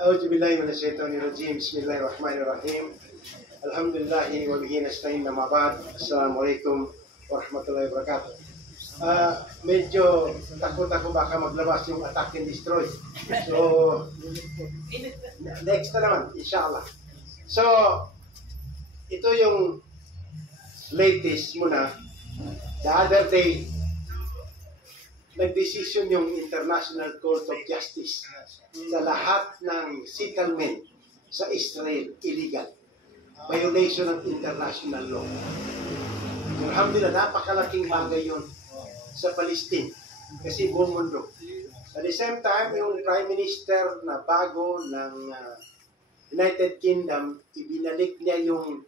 أعوذ بالله من الشيطان الرجيم بسم الله الرحمن الرحيم الحمد لله وبه نستعين أما بعد السلام عليكم warahmatullahi wabarakatuh. Medyo takot ako baka maglabas yung attack and destroy. So, next na naman, inshallah. So, ito yung latest muna. The other day, nag-decision yung International Court of Justice sa lahat ng settlement sa Israel illegal. Violation ng international law. Alhamdulillah, napakalaking bagay yun sa Palestine kasi buong mundo. At the same time, yung Prime Minister na bago ng United Kingdom, ibinalik niya yung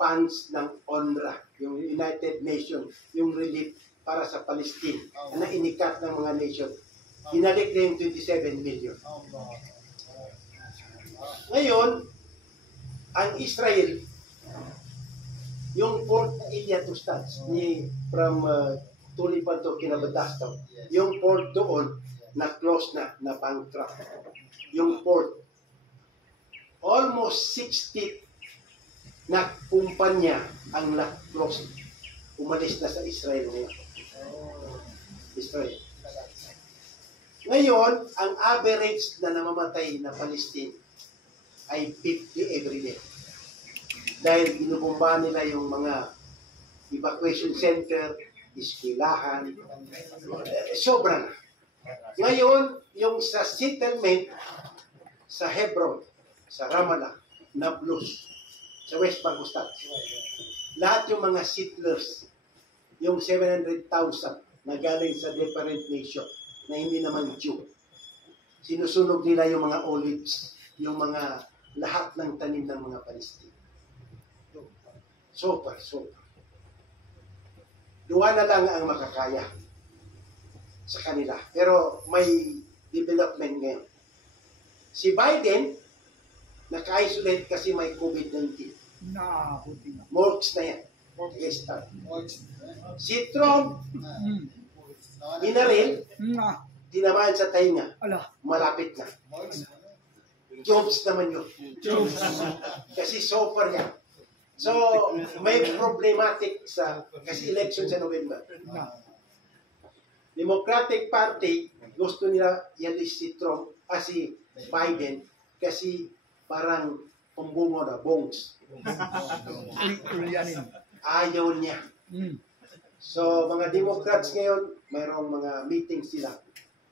funds ng UNRWA, yung United Nations, yung relief para sa Palestine na inikat ng mga nation. Binalik niya yung 27 million. Ngayon, ang Israel, yung port na Ilya to Stats, from Tulipan to Kinabatastaw, yung port doon, na-close na bankrupt. Yung port, almost 60 na kumpanya ang na-close. Umalis na sa Israel ngayon. Israel. Ngayon, ang average na namamatay na Palestine ay 50 every day. Dahil binubomba nila yung mga evacuation center, eskwelahan, sobra na. Ngayon, yung sa settlement sa Hebron, sa Ramallah, Nablus, sa West Bank State, lahat yung mga settlers, yung 700,000 na galing sa different nation, na hindi naman Jew. Sinusunog nila yung mga olives, yung mga lahat ng tanim ng mga Palestine. Super. Duwa na lang ang makakaya sa kanila. Pero may development ngayon. Si Biden, naka-isolate kasi may COVID-19. Morgs na yan. Yes, si Trump, binaril, tinamaan sa tainga. Malapit na. Jobs naman yun. Kasi super yan. So, may problematic kasi election sa November. Democratic Party, gusto nila yalis si Trump, si Biden, kasi parang pambungo na, bongs. Ayaw niya. So, mga Democrats ngayon, mayroong mga meetings sila.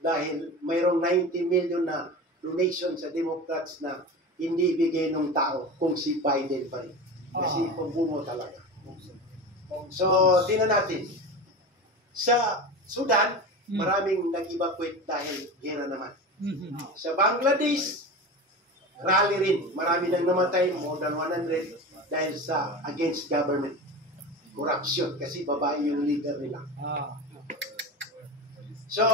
Dahil mayroong 90 million na donation sa Democrats na hindi bigay ng tao kung si Biden pa rin. Kasi pambungo talaga. So, tingnan natin. Sa Sudan, maraming nag-evacuate dahil gera naman. Sa Bangladesh, rally rin. Marami nang namatay, more than 100, dahil sa against government. Corruption, kasi babae yung leader nila. So,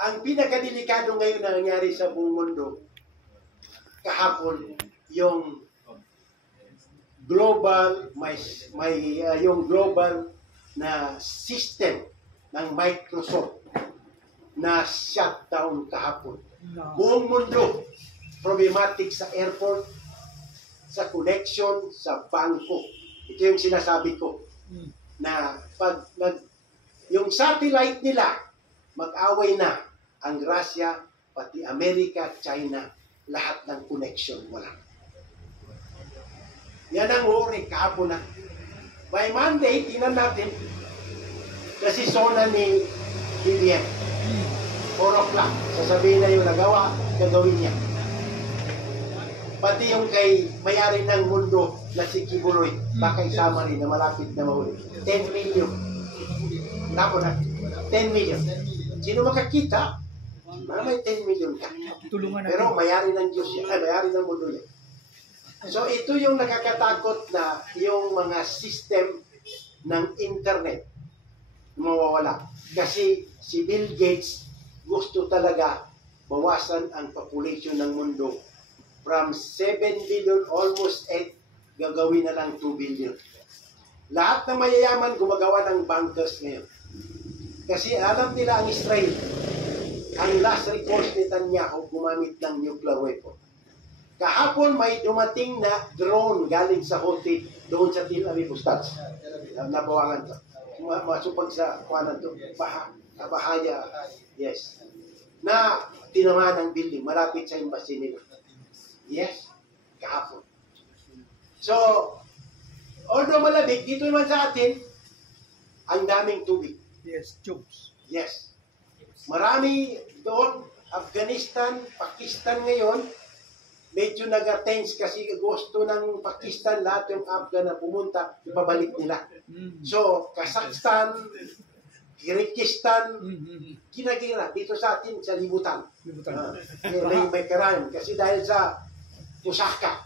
ang pinakadelikado ngayon na nangyari sa buong mundo, kahapon, yung global, yung global na system ng Microsoft na shutdown kahapon. Buong mundo, problematic sa airport, sa connection, sa bangko. Ito yung sinasabi ko, na pag yung satellite nila, mag-away na ang Russia, pati Amerika, China, lahat ng connection wala. Yan ang worry, kahapon na. By Monday, tingnan natin, kasi zona ni BBM, 4 o'clock, sasabihin na yung nagawa, gagawin niya. Pati yung kay mayari ng mundo na si Kibuloy, baka isama rin na malapit na mahuli. 10 million. Tapo na, 10 million. Sino makakita? May 10 million ka. Pero mayari ng Diyos yan, mayari ng mundo yan. So ito yung nakakatakot na yung mga system ng internet mawawala. Kasi si Bill Gates gusto talaga bawasan ang population ng mundo from 7 billion, almost 8, gagawin na lang 2 billion. Lahat ng mayayaman gumagawa ng bunkers ngayon. Kasi alam nila ang Israel, ang last recourse ni Netanyahu gumamit ng nuclear weapon. Kahapon may dumating na drone galing sa Houthi doon sa Tel Aviv Ustaz. Nabawangan to. Masupag sa kuwanan to. Bahaya. Yes. Na tinamaan ng building malapit sa embassy nila. Yes. Kahapon. So, although malamig, dito naman sa atin, ang daming tubig. Yes, tubes. Yes. Marami doon, Afghanistan, Pakistan ngayon, medyo nag-tense kasi gusto ng Pakistan, lahat yung Afghan na pumunta, ipabalik nila. So, Kazakhstan, Kyrgyzstan, kinagira dito sa atin sa libutan. May karan kasi dahil sa Osaka.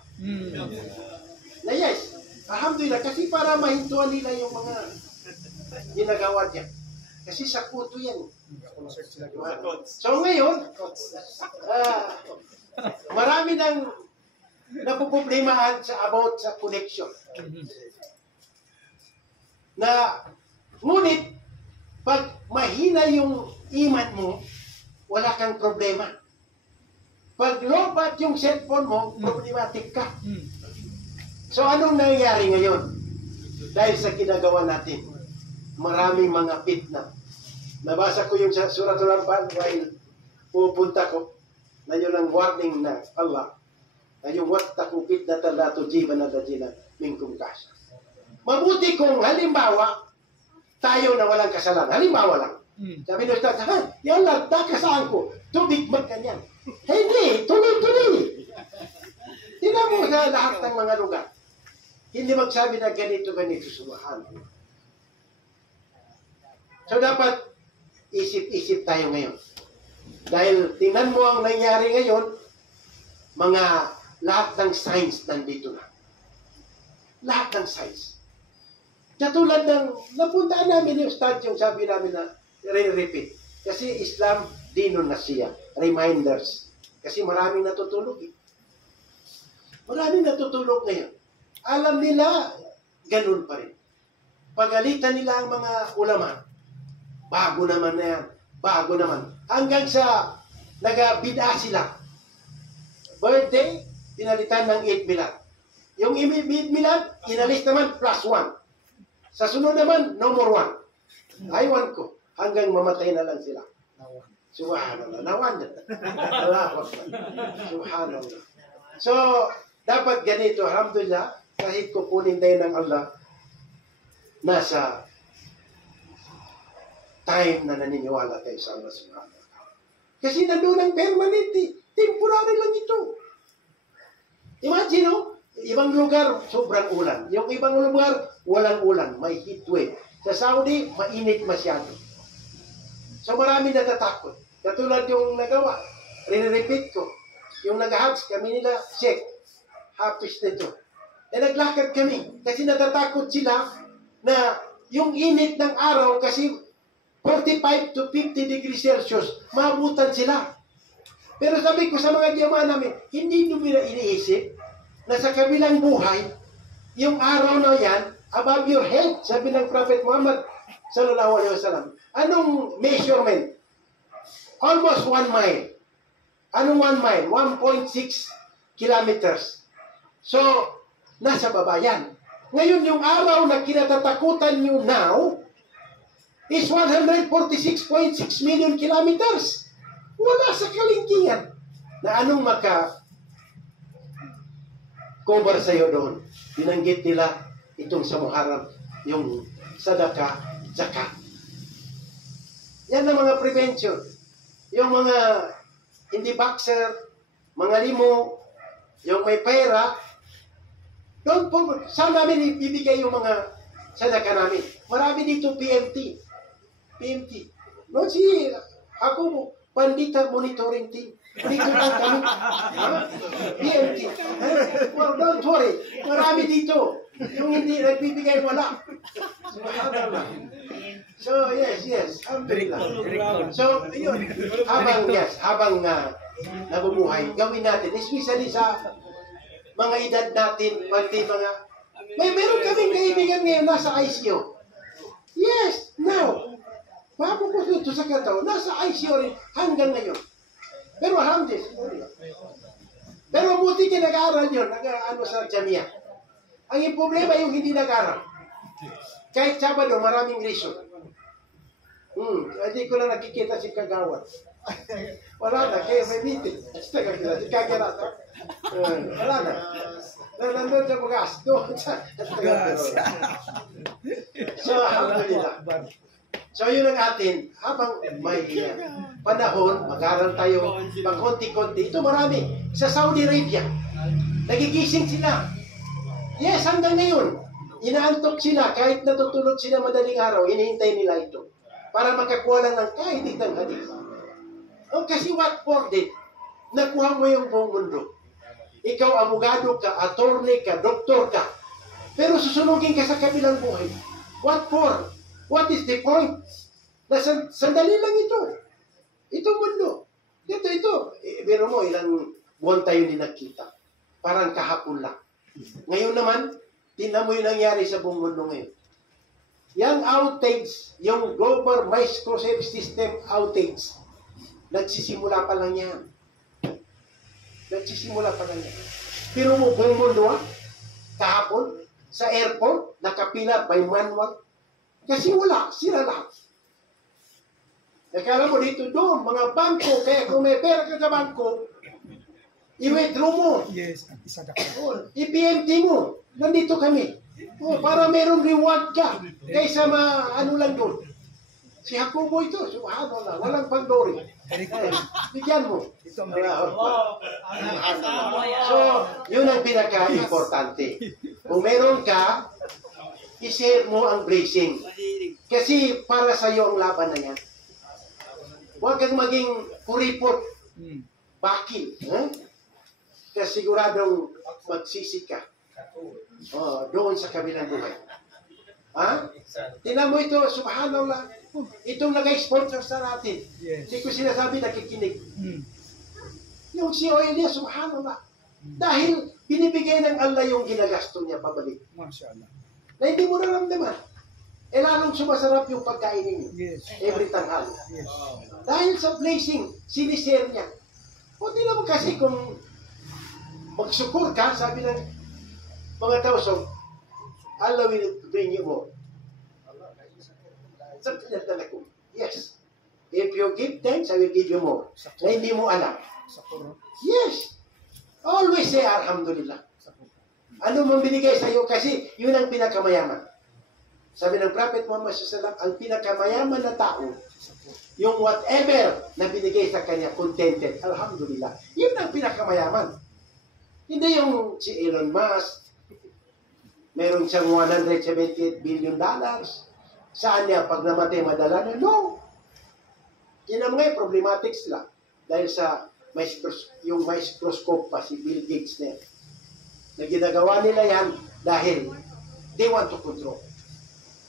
Na yes, alhamdulillah, kasi para mahintuan nila yung mga ginagawa niya. Kasi sa kuto yan. So ngayon, marami nang napoproblemahan about sa connection. Na, ngunit, pag mahina yung iman mo, wala kang problema. Pag lobat yung cellphone mo, problematic ka. So anong nangyayari ngayon? Dahil sa ginagawa natin, maraming mga fitna. Nabasa ko yung sa Suratul Anfal while pupunta ko, na yun ang warning na Allah, na yung wattaku fitnatan la tujibanna alladhina minkum kasha. Mabuti kung halimbawa, tayo na walang kasalanan. Halimbawa lang. Sabi ng Ustaz, yan lang, kasaan ko. Tubig magkanyan. Hindi, tuloy-tuloy. Tingnan mo sa lahat ng mga lugar. Hindi magsabi na ganito-ganito, subhanallah. So dapat isip-isip tayo ngayon. Dahil tingnan mo ang nangyari ngayon, mga lahat ng signs nandito na. Lahat ng signs. Katulad ng napuntaan namin yung start yung sabi namin na re-repeat. Kasi Islam, dinon na siya. Reminders. Kasi maraming natutulog eh. Maraming natutulog ngayon. Alam nila, ganun pa rin. Pagalitan nila ang mga ulama, bago naman na yan. Bago naman. Hanggang sa nagabida sila. Birthday, pinalitan ng 8 milad. Yung 8 milad, inalis naman +1. Sa sunod naman, no more 1. Aywan ko. Hanggang mamatay na lang sila. Subhanallah. Nawan. Subhanallah. So, dapat ganito. Alhamdulillah, kahit kukunin tayo ng Allah, nasa time na naniniwala tayo sa Allah subhanahu wa ta'ala. Kasi nandun ang permanente. Temporary lang ito. Imagine, no? Ibang lugar, sobrang ulan. Yung ibang lugar, walang ulan. May heat wave. Sa Saudi, mainit masyado. So marami natatakot. Katulad yung nagawa. Re-repeat ko. Yung nag-hubs, kami nila, check. Hapis nito. Naglakad kami. Kasi natatakot sila na yung init ng araw, kasi 45 to 50 degrees Celsius, maabutan sila. Pero sabi ko sa mga diyaman namin, hindi nyo iniisip na sa kabilang buhay, yung araw na yan, above your head, sabi ng Prophet Muhammad sallallahu alaihi wasallam. Anong measurement? Almost 1 mile. Anong 1 mile? 1.6 kilometers. So, nasa baba yan. Ngayon, yung araw na kinatatakutan nyo now is 146.6 million kilometers. Wala sa kalingkingan na anong cover sa'yo doon. Binanggit nila itong sa Muharram, yung sadaka, zakat. Yan ang mga prevention. Yung mga hindi boxer, mga limo, yung may pera, doon po, saan namin ibibigay yung mga sadaka namin? Marami dito PMT. PMT. No, si ako, Pandita Monitoring Team. Dito lang kami. PMT. Well, don't worry. Marami dito. Yung hindi nagbibigay, wala. So, yes. Alhamdulillah. So, yun. Habang nabubuhay, gawin natin. Especially sa mga edad natin, pati mga Meron kaming kaibigan ngayon nasa ICU. Yes, now. Bago ko ito sa kataw, nasa ICU rin hanggang ngayon. Pero alhamdulillah. Pero buti ka nag-aaral yun, sa Jamia. Ang problema yung hindi nag-aaral. Kahit Sabado, maraming reason. Hindi ko na nakikita si Kagawad. Wala na, kaya may meeting. Si Kagawad. Wala na. Nandun sa bugas. Doon sa So, alhamdulillah. So, yun ang atin. Habang may panahon, mag-aral tayo, konti-konti. Ito marami. Sa Saudi Arabia, nagigising sila. Yes, hanggang ngayon. Inaantok sila. Kahit natutulog sila madaling araw, hinihintay nila ito. Para makakuha lang ng kahit itang hadith. Kasi what for din? Nakuha mo yung buong mundo. Ikaw, abogado ka, attorney ka, doktor ka. Pero susunugin ka sa kabilang buhay. What for? What is the point? Sandali lang ito. Ito mundo. Ito. Pero mo, ilang buwan tayo hindi nakita. Parang kahapon lang. Ngayon naman, tingnan mo yung nangyari sa buong mundo ngayon. Yung outage, yung global microservice system outage, nagsisimula pa lang yan. Pero mo, buong mundo, kahapon, sa airport, nakapila by manual. Kasi wala, sila lahat. Nakala mo dito doon, mga bangko, kaya kung may pera ka sa bangko, i-withdraw mo. Yes, isa ka. I-PMT mo. Nandito kami. Para merong reward ka. Kaysa ano lang doon. Si Jacobo ito, subhanallah, walang pandori. Bigyan mo. So, yun ang pinaka-importante. Kung meron ka, i-share mo ang blessing. Kasi para sa iyo ang laban na yan. Huwag kang maging kuripot, bakil. Kasi siguradong magsisi ka. Doon sa kabilang buhay. Tingnan mo ito, subhanallah. Itong nag-sponsor sa natin. Hindi ko sinasabi, nakikinig. Yung si Oelia, subhanallah. Dahil binibigay ng Allah yung ginagasto niya pabalik. Mashallah. Na hindi mo naramdaman. Lalong sumasarap yung pagkain ninyo. Every tanghal. Dahil sa blessing, sinishare niya. O di naman kasi kung magsukur ka, sabi ng mga tao, so, Allah will bring you more. Yes. If you give thanks, I will give you more. Na hindi mo alam. Yes. Always say, Alhamdulillah. Ano mang binigay sa iyo? Kasi yun ang pinakamayaman. Sabi ng Prophet Muhammad SAW, ang pinakamayaman na tao, yung whatever na binigay sa kanya, contented. Alhamdulillah. Yun ang pinakamayaman. Hindi yung si Elon Musk, meron siyang $178 billion. Saan niya pag namatay madala na? No. Yun ang mga problematic sila. Dahil sa yung microscope pa, si Bill Gates na yan. Na ginagawa nila yan dahil they want to control.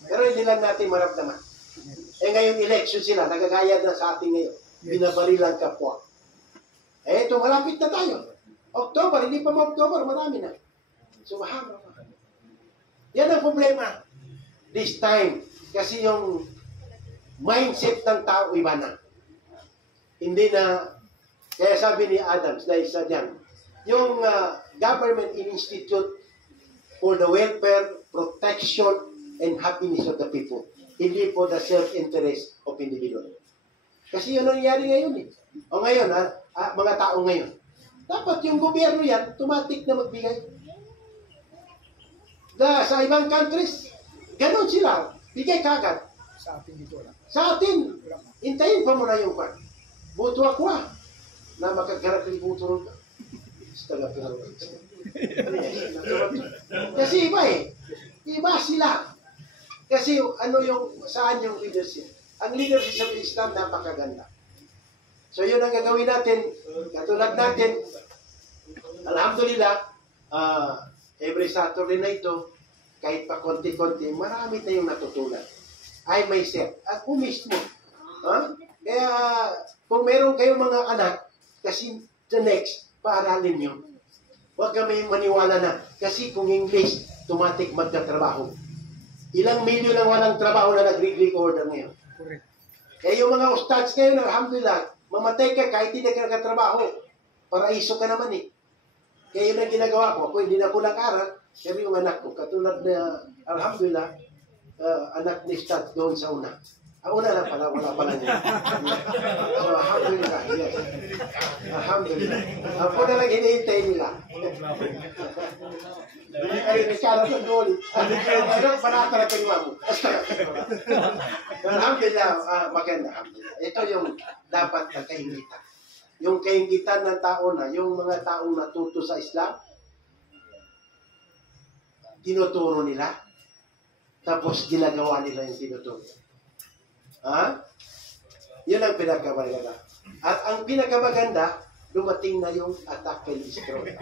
Pero hindi lang natin maramdaman. Ngayon election sila, nagagaya na sa atin ngayon. Binabarilan kapwa. Ito, malapit na tayo. October, hindi pa October, marami na. Subhanallah. Yan ang problema. This time, kasi yung mindset ng tao iba na. Hindi na, kaya sabi ni Adams, na isa dyan, yung government institute for the welfare, protection, and happiness of the people. Hindi for the self-interest of individual. Kasi yun ang nangyari ngayon eh. O ngayon, mga tao ngayon. Dapat yung gobyerno yan, automatic na magbigay. Sa ibang countries, ganun sila. Bigay kagad. Sa atin dito lang. Sa atin, hintayin pa muna yung pan. Buto ako na makagharap yung buto ron. Kasi iba eh. Iba sila. Kasi ano yung, saan yung leadership? Ang leadership sa Islam, napakaganda. So yun ang gagawin natin. Katulad natin, alhamdulillah, every Saturday na ito, kahit pa konti-konti, marami tayong natutunan. I myself, ako mismo. Kaya, kung meron kayong mga anak, kasi the next, paaralin nyo. Huwag kami maniwala na Kasi kung English, automatic magtatrabaho. Ilang milyon ang walang trabaho na nag-Greek order ngayon. Correct. Kaya yung mga ustads ngayon, alhamdulillah, mamatay ka kahit hindi ka nakatrabaho. Paraiso ka naman eh. Kaya yun ang ginagawa ko. Ako hindi na ako nag-aral. Pero yung anak ko, katulad na, alhamdulillah, anak ni Ustad doon sa una. Ang una lang pala, wala pala niya. So, alhamdulillah, yes. Alhamdulillah. Ako na lang hinihintay nila. Hindi kayo nagkaroon ng ulit. Ano, panata na kayo mo. Alhamdulillah, maganda. Alhamdulillah. Ito yung dapat na kaingitan. Yung kaingitan ng tao na, yung mga taong natuto sa Islam, tinuturo nila, tapos ginagawa nila yung tinuturo. Ha? Yun ang pinakamaganda. At ang pinakamaganda, dumating na yung attack and destroy.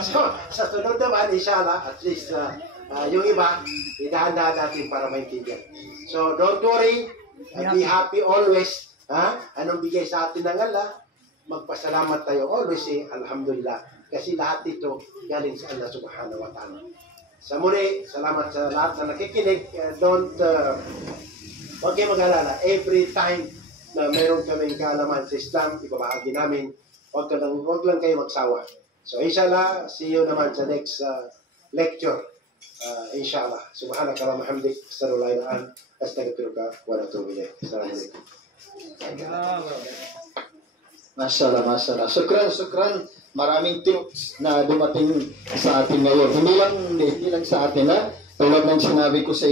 So, sa sunod naman, inshallah, at least yung iba, idaan-daan natin para maintindihan. So, don't worry, be happy always. Ha? Anong bigay sa atin ng Allah? Magpasalamat tayo always alhamdulillah. Kasi lahat ito galing sa Allah subhanahu wa ta'ala. Sa muli, salamat sa lahat na nakikinig. Huwag kayo mag-alala. Every time na mayroon kaming kaalaman sa Islam, ibabahagi namin. Huwag lang kayo magsawa. So, inshallah, see you naman sa next lecture. Inshallah. Subhanaka wa bihamdik. Astaghfiruka wa atubu ilayk. Assalamualaikum. Masyaallah, masyaallah. Sukran. Maraming tips na dumating sa atin ngayon. Hindi lang sa atin, ha? Tulad ng sinabi ko sa